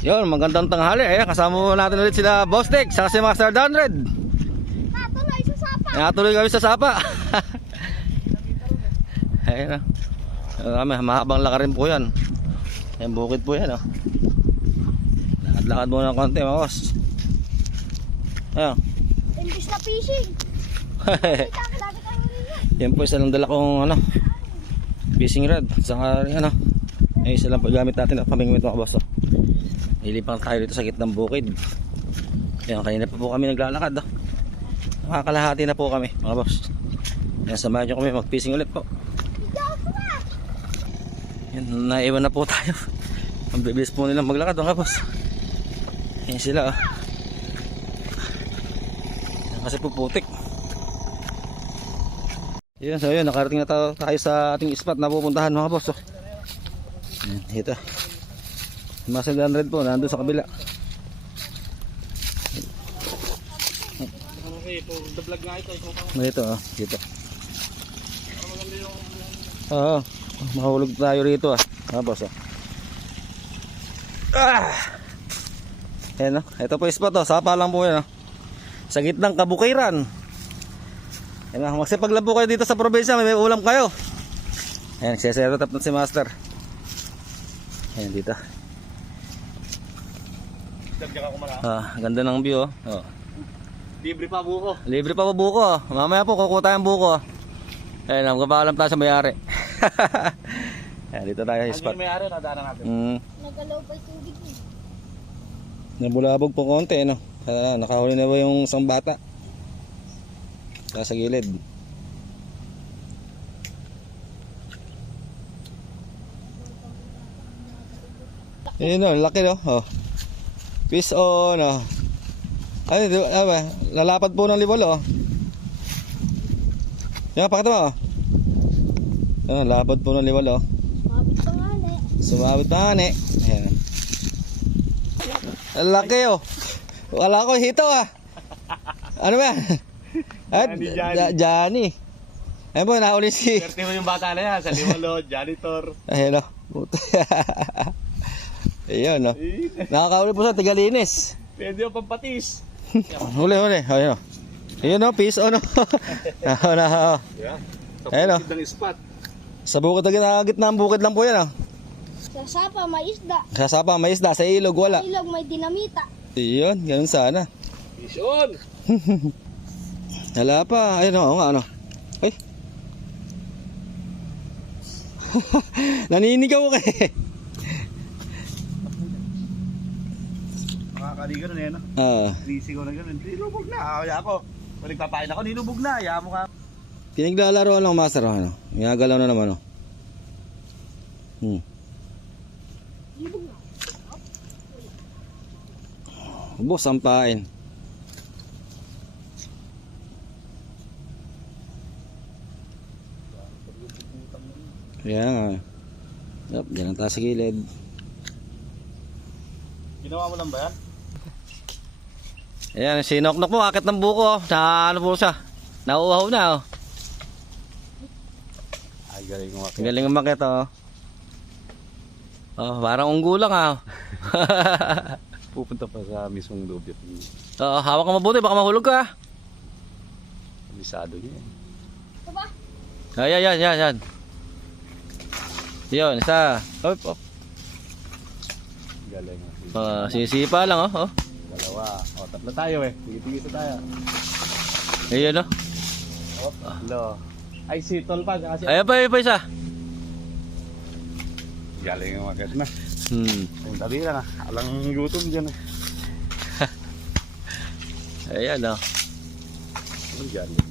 Yun, magandang tanghali. Ayan, kasama mo natin ulit sila Boss Dick, saka si Master Donred. Natuloy sa sapa. Natuloy kami sa sapa. Ayan o. Mahabang lakarin po yan. Ayan, bukid po yan o. Lakad-lakad muna ng konti mga boss. Ayan. Imbis na fishing. Yan po isa lang dala kong fishing rod. Saka ano, ay isa lang paggamit natin na pamingwit mga boss. Nilipang tayo dito sa gitnang bukid. Ayan, kanina pa po kami naglalakad. Nakakalahati na po kami mga boss. Ayan, samahan nyo kami mag fishing ulit po. Ayan, naiwan na po tayo. Ang bibilis po nilang maglakad mga boss. Ayan sila Ayan, kasi po putik. Ayan, so yun, nakarating na tayo sa ating spot na pupuntahan mga boss. Ayan, ito. Master Donred po, nandun sa kabila. Dito, dito. Oo, mahulog tayo rito mga boss. Ayan, ito po spot sapa lang po yan sa gitnang kabukiran. Ayan, magsipaglabo kayo dito sa probinsya, may ulam kayo. Ayan, nagsiserot up na si Master. Ayan dito. Ganda ng view Libre pa buko. Libre pa po buko Mamaya po kukuha tayong buko Ayan, magpapaalam tayo sa may-ari. Ayan, dito tayo sa spot. Ang may-ari, nadaanan natin. Nagalaw pa yung tubig niya. Nabulabog po konti nakahuli na ba yung isang bata sa gilid. Ayun laki Fish on Ay, lalapad po ng libol Yan, pakita mo lapad po ng libol Mabit pa nga na. Sumabit pa nga Ayan. Ang laki Wala ko hito Ano ba? Johnny. Ayun po, nahuli si Swerte mo yung bata na yan, sa limalo, janitor. Ayun Ayun nakakahuli po sa Tigalinis. Pwede yung pampatis. Huli ayun ayun peace on Yeah. Sa Ayun, bukid ng spot. sa bukid na gitna ng bukid lang po yan Sa sapa may isda. Sa sapa may isda, sa ilog wala. Sa ilog may dinamita. Iyon, ganun sana. Fish on. Wala pa. Ayun nga Ay. Naninigaw ka Makakaliga na yan Risigaw na ganun. Nilubog na. Kaya ako. Kung nagpapain ako, nilubog na. Kaya mo ka. Pinaglalaroan lang master Ginagalaw na naman Ubos sampain. Ayan diyan ang taas sa gilid. Ginawa mo lang ba yan? Ayan, sinoknok mo, akit ng buko na po siya. Nauuhaw na Ay, galing mo. Galing ang makita parang unggulang Pupunta pa sa mismong loob yun. hawak ka mabuti, baka mahulog ka. Kabisado niya yan. Ito ba? Yan. Yun, isa. Op. Galing. Sisipa lang Dalawa. Tatlo tayo Tigil-tigil tayo. Ayun Hello. Ay, si Tol pa. Kasi... Ayan pa isa. Galing ang magat na. Ang tabi lang Alang gutom dyan Ayan Galing.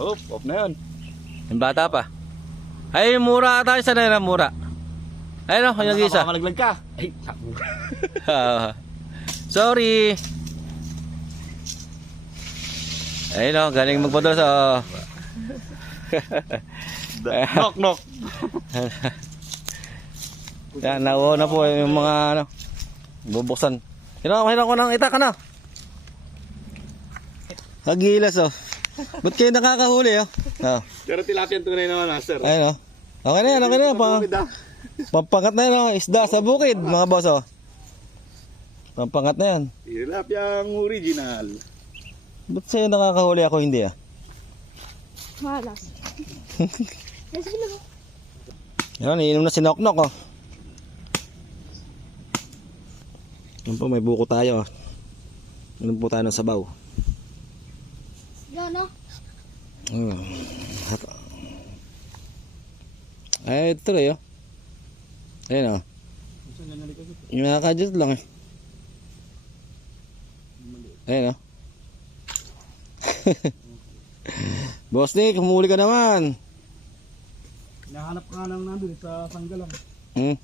Off na yun. Yung bata pa. Ay, mura tayo sa nila, mura. Ayun yung isa. Baka malaglag ka. Ay, sorry. Ayun galing magpadulas knock. Yan, nauho na po yung mga bubuksan. Hiram ko ng itak Hagilas Ba't kayo nakakahuli Pero tilapia tunay naman master. Ayun Okay na yan. Pampangat na yan isda sa bukid mga boss Pampangat na yan. Tilapiyang original. Ba't sa'yo nakakahuli ako hindi ah? Malas. Nasa sila mo. Yan, iinom na si Noknok oh. Yan po, may buko tayo. Inom po tayo ng sabaw. Yan, no? Ay, ito rin oh. Ayun oh. Yung nakakadjust lang eh. Ayun oh. Boss Nick, humuli ka naman. Hinahanap ka nang nandun sa Sanggalang. Hindi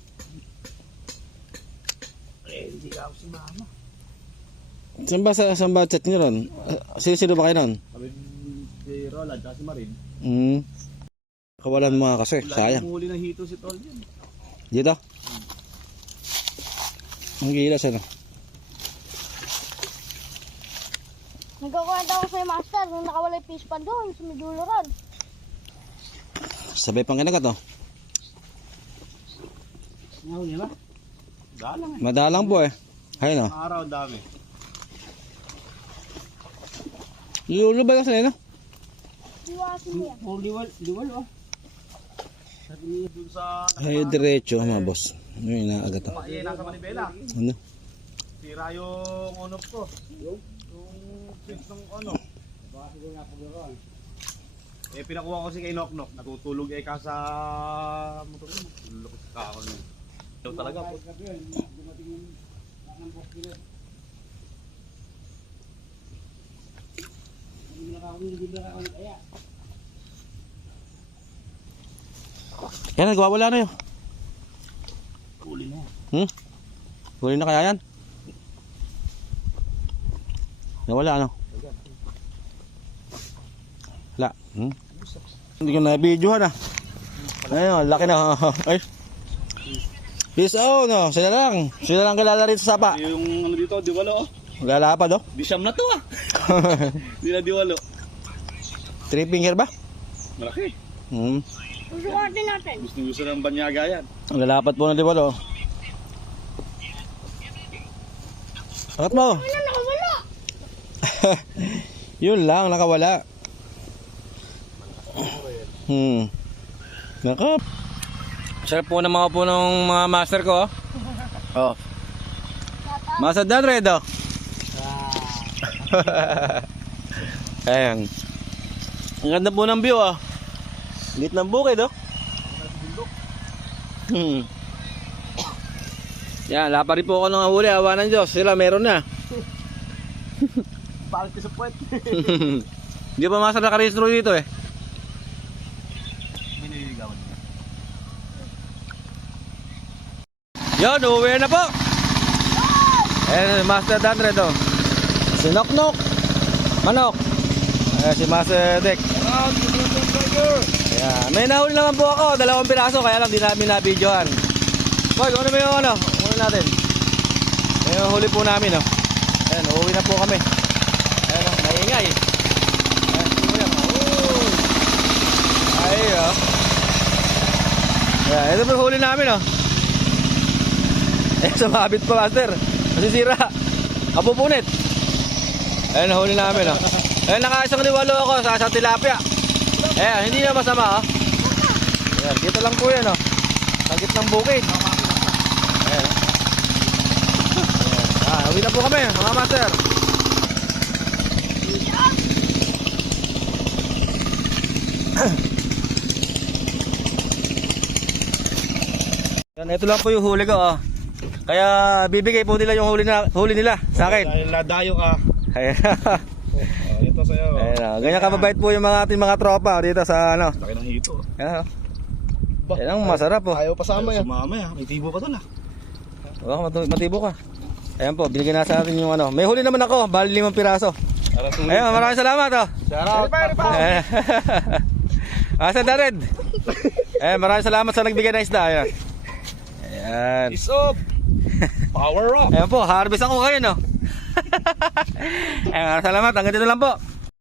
ako si mama. Saan ba chat nyo ron? Sino ba kayo ron? Kami si Roland at si Marin. Kawalan mga kasi, sayang. Huli na hito si Tol dyan. Dito? Ang gilas ano? Nagkakwenta ko sa'yo, master, nung nakawala yung fish pan doon, sa Medulo Rod. Sabay pang kinagat oh. Ngaw niya ba? Dalang eh. Madalang po eh. Ayun oh. Araw dami. Lulubay kasi no? Iwasin mo yan. Liwal oh. Sabi dun sa... Ay, diretso mga boss. Ano yung inaagat oh. Ay, nasa Manibela. Ano? Sira yung unop ko. Yung switch ng ano. Baka siguro nga pagkaroon. Eh, pinakuha ko si kay Noknok. Natutulog eh ka sa motor mo. Tulog ko sa kakon mo. Ito talaga po. Yan, nagwawala na yun. Huli na. Huli na kaya yan? Nawala ano? Wala. Hindi ko na-videohan ah. Ayun, laki na. Ay. Peace out no. Sila lang kilala rito sa sapa. Yung ano dito, diwalo oh. Lalapad oh. Di siyam na to ah. Di na diwalo. 3 finger ba? Malaki. Susukatin natin. Gusto ng banyaga yan. Ang lalapat po ng liwalo. Angat mo. Ano, nakawala? Yun lang, nakawala. Nako. Sarap po ng mga po ng mga master ko. Oh. Master Dan Red oh. Ayan. Ang ganda po ng view oh. Lit ng bukid oh. Yan, lapa rin po ako ng huli. Awa ng Diyos. Sila meron na. Bakit ka sa puwet? Hindi pa masarap nakarehistro dito eh. Biniligawan niya. Yun, uwi na po. Eh, Master Dandre to. Si Noknok. Manok. Si Master Dek. Ayan. May nahuli naman po ako. 2 piraso. Kaya lang di namin na-videohan. Boy, kung ano ba yung ano? Huli natin. Yung huli po namin oh. Ayan, uuwi na po kami. Ayan oh, maingay. Ayan, ayan oh. Ay oh. Ayan, ito po yung huli namin oh. Eh, sumabit pa master. Masisira. Kapupunit. Ayan, nahuli namin oh. Ayan, nakaisang liwalo ako sa tilapia. Ayan, hindi na masama oh. Ayan, dito lang po yan oh. Tagit ng bukid. Ayan. Ayan. Uwi na po kami mga master. Yan, ito lang po yung huli ko oh. Kaya bibigay po nila yung huli nila sa akin. Dahil nadayo ka. Ayan. Ito sa'yo. Ayan oh. Ganyan kababait po yung mga ating mga tropa dito sa ano. Laki ng hito. Ayan oh. Ayan ang masarap po. Ayaw pasama yan. Sumama yan. May tibo pa doon ah. Wala ka, matibo ka. Ayan po, binigyan na sa atin yung ano. May huli naman ako, bali 5 piraso. Ayan, maraming salamat oh. Shoutout. Asa na rin. Ayan, maraming salamat sa nagbigay ng isda. Ayan. Ayan. Is up. Power up. Ayan po, harvest ako kayo no. Ayan, salamat. Hanggang dito lang po.